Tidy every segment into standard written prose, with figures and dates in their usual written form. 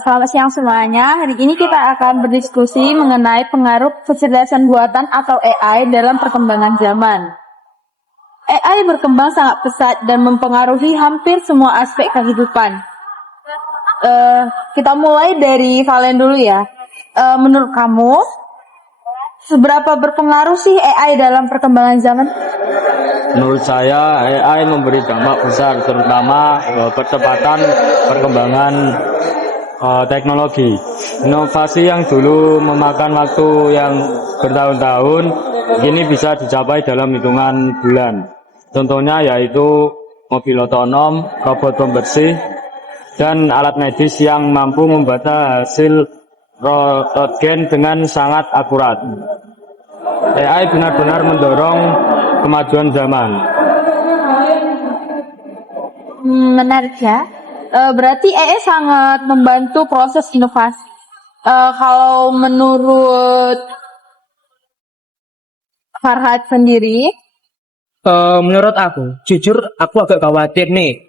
Selamat siang semuanya. Hari ini kita akan berdiskusi mengenai pengaruh kecerdasan buatan atau AI dalam perkembangan zaman. AI berkembang sangat pesat dan mempengaruhi hampir semua aspek kehidupan. Kita mulai dari Valen dulu ya. Menurut kamu, seberapa berpengaruh sih AI dalam perkembangan zaman? Menurut saya, AI memberi dampak besar, terutama percepatan perkembangan teknologi. Inovasi yang dulu memakan waktu yang bertahun-tahun, kini bisa dicapai dalam hitungan bulan. Contohnya yaitu mobil otonom, robot pembersih, dan alat medis yang mampu membaca hasil rentgen dengan sangat akurat. AI benar-benar mendorong kemajuan zaman. Menarik ya. Berarti AI sangat membantu proses inovasi. Kalau menurut Farhad sendiri, menurut aku, jujur aku agak khawatir nih.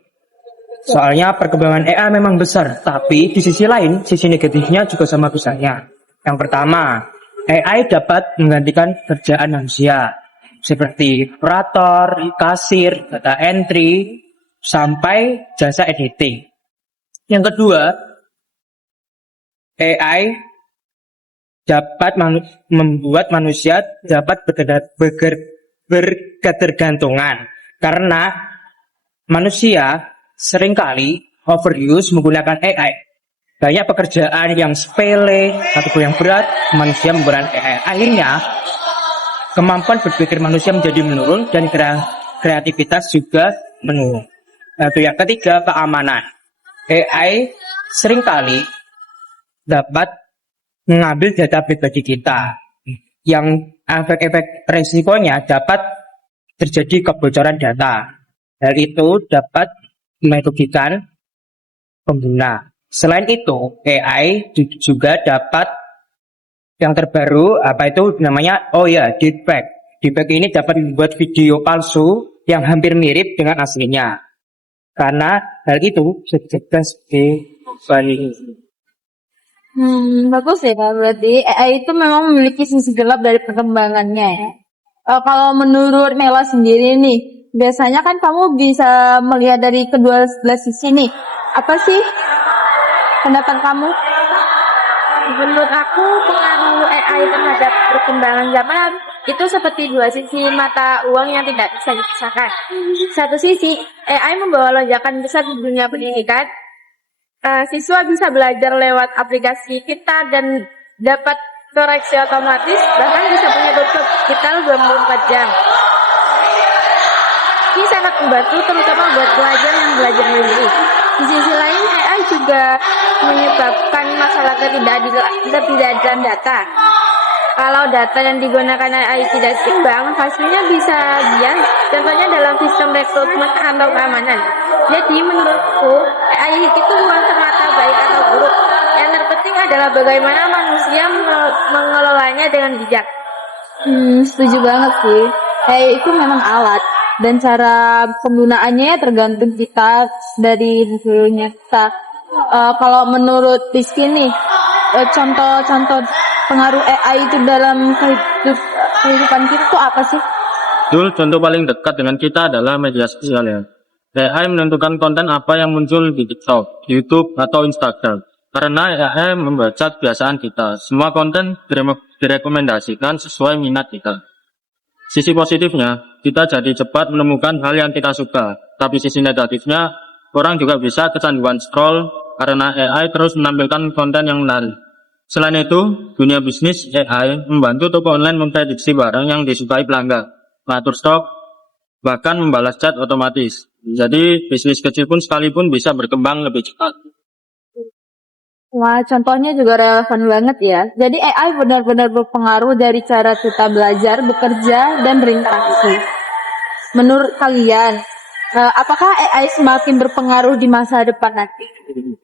Soalnya perkembangan AI memang besar, tapi di sisi lain, sisi negatifnya juga sama besarnya. Yang pertama, AI dapat menggantikan kerjaan manusia, seperti operator, kasir, data entry, sampai jasa editing. Yang kedua, AI dapat membuat manusia dapat berketergantungan karena manusia seringkali overuse menggunakan AI. Banyak pekerjaan yang sepele ataupun yang berat manusia menggunakan AI. Akhirnya kemampuan berpikir manusia menjadi menurun dan kreativitas juga menurun. Lalu yang ketiga, keamanan. AI seringkali dapat mengambil data pribadi kita, yang efek-efek resikonya dapat terjadi kebocoran data. Hal itu dapat merugikan pengguna. Selain itu, AI juga dapat yang terbaru namanya deepfake. Deepfake ini dapat membuat video palsu yang hampir mirip dengan aslinya. Karena hal itu disebutkan sebagai bullying. bagus ya Kak. Berarti AI itu memang memiliki sisi gelap dari perkembangannya ya. Kalau menurut Mela sendiri nih, biasanya kan kamu bisa melihat dari kedua belah sisi nih. Apa sih pendapat kamu? Menurut aku, pengaruh AI terhadap perkembangan zaman itu seperti dua sisi mata uang yang tidak bisa dipisahkan. Satu sisi, AI membawa lonjakan besar di dunia pendidikan. Siswa bisa belajar lewat aplikasi kita dan dapat koreksi otomatis, bahkan bisa punya tutor digital 24 jam. Ini sangat membantu terutama buat pelajar yang belajar mandiri. Di sisi lain, AI juga menyebabkan masalah ketidakadilan data. Kalau data yang digunakan AI tidak seimbang, hasilnya bisa bias, contohnya dalam sistem rekrutmen atau keamanan. Jadi menurutku, AI itu bukan semata baik atau buruk. Yang terpenting adalah bagaimana manusia mengelolanya dengan bijak. Setuju banget sih. AI itu memang alat dan cara penggunaannya tergantung kita dari dulunya kita. Kalau menurut Rizky nih, contoh-contoh pengaruh AI itu dalam kehidupan kita itu apa sih? Betul, contoh paling dekat dengan kita adalah media sosial ya. AI menentukan konten apa yang muncul di TikTok, YouTube, atau Instagram. Karena AI membaca kebiasaan kita, semua konten direkomendasikan sesuai minat kita. Sisi positifnya, kita jadi cepat menemukan hal yang kita suka. Tapi sisi negatifnya, orang juga bisa kecanduan scroll karena AI terus menampilkan konten yang menarik. Selain itu, dunia bisnis AI membantu toko online memprediksi barang yang disukai pelanggan, mengatur stok, bahkan membalas chat otomatis. Jadi, bisnis kecil pun sekalipun bisa berkembang lebih cepat. Wah, contohnya juga relevan banget ya. Jadi AI benar-benar berpengaruh dari cara kita belajar, bekerja, dan berinteraksi. Menurut kalian, apakah AI semakin berpengaruh di masa depan nanti?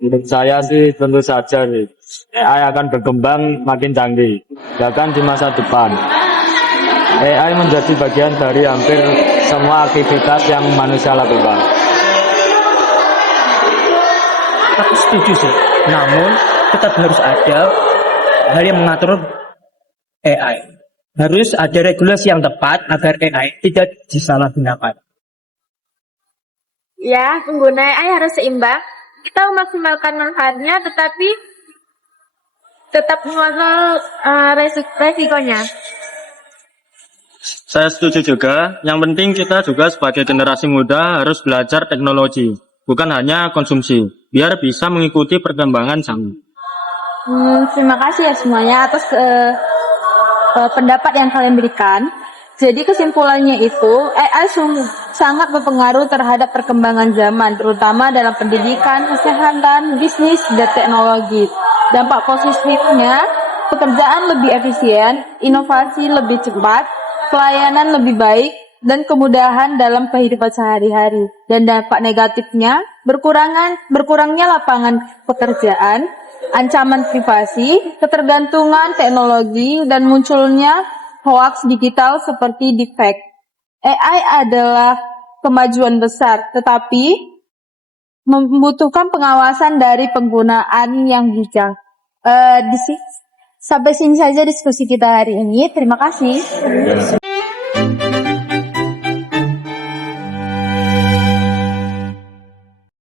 Menurut saya sih tentu saja nih, AI akan berkembang makin canggih, bahkan di masa depan. AI menjadi bagian dari hampir semua aktivitas yang manusia lakukan. Aku setuju sih. Namun tetap harus ada hal yang mengatur AI. Harus ada regulasi yang tepat agar AI tidak disalahgunakan. Ya, pengguna AI harus seimbang. Kita memaksimalkan manfaatnya, tetapi tetap mengontrol resikonya. Saya setuju juga. Yang penting kita juga sebagai generasi muda harus belajar teknologi, bukan hanya konsumsi, biar bisa mengikuti perkembangan zaman. Terima kasih ya semuanya atas pendapat yang kalian berikan. Jadi kesimpulannya itu, AI sangat berpengaruh terhadap perkembangan zaman, terutama dalam pendidikan, kesehatan, bisnis, dan teknologi. Dampak positifnya, pekerjaan lebih efisien, inovasi lebih cepat, pelayanan lebih baik, dan kemudahan dalam kehidupan sehari-hari. Dan dampak negatifnya, berkurangnya lapangan pekerjaan, ancaman privasi, ketergantungan teknologi, dan munculnya hoaks digital seperti deepfake. AI adalah kemajuan besar, tetapi membutuhkan pengawasan dari penggunaan yang bijak. Sampai sini saja diskusi kita hari ini. Terima kasih.